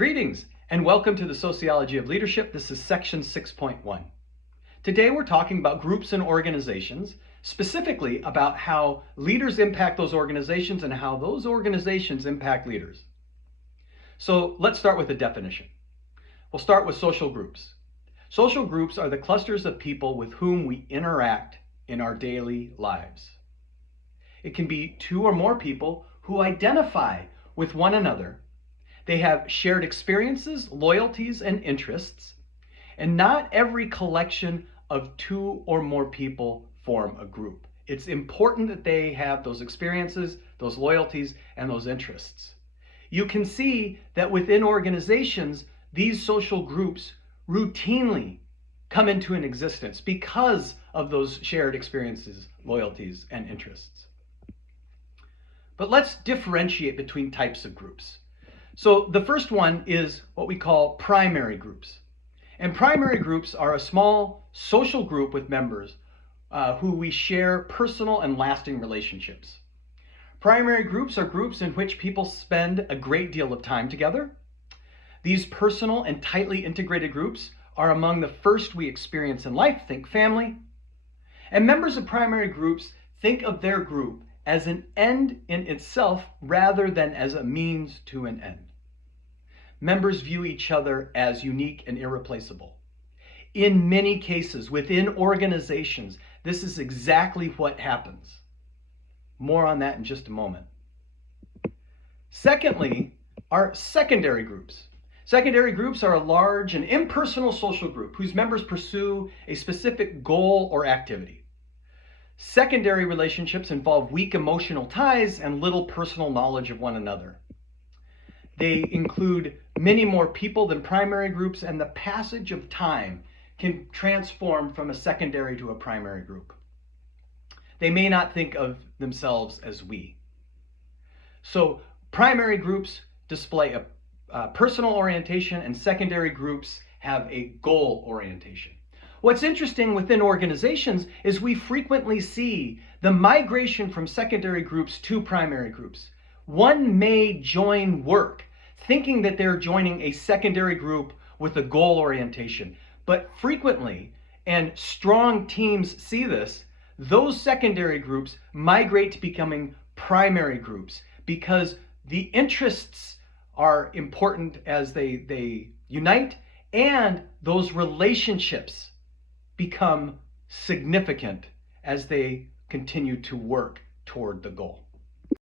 Greetings and welcome to the Sociology of Leadership. This is section 6.1. Today we're talking about groups and organizations, specifically about how leaders impact those organizations and how those organizations impact leaders. So let's start with a definition. We'll start with social groups. Social groups are the clusters of people with whom we interact in our daily lives. It can be two or more people who identify with one another. They have shared experiences, loyalties, and interests, and not every collection of two or more people form a group. It's important that they have those experiences, those loyalties, and those interests. You can see that within organizations, these social groups routinely come into an existence because of those shared experiences, loyalties, and interests. But let's differentiate between types of groups. So the first one is what we call primary groups. And primary groups are a small social group with members who we share personal and lasting relationships. Primary groups are groups in which people spend a great deal of time together. These personal and tightly integrated groups are among the first we experience in life. Think family. And members of primary groups think of their group as an end in itself rather than as a means to an end. Members view each other as unique and irreplaceable. In many cases, within organizations, this is exactly what happens. More on that in just a moment. Secondly, are secondary groups. Secondary groups are a large and impersonal social group whose members pursue a specific goal or activity. Secondary relationships involve weak emotional ties and little personal knowledge of one another. They include many more people than primary groups, and the passage of time can transform from a secondary to a primary group. They may not think of themselves as we. So primary groups display a personal orientation, and secondary groups have a goal orientation. What's interesting within organizations is we frequently see the migration from secondary groups to primary groups. One may join work thinking that they're joining a secondary group with a goal orientation. But frequently, and strong teams see this, those secondary groups migrate to becoming primary groups because the interests are important as they unite, and those relationships become significant as they continue to work toward the goal.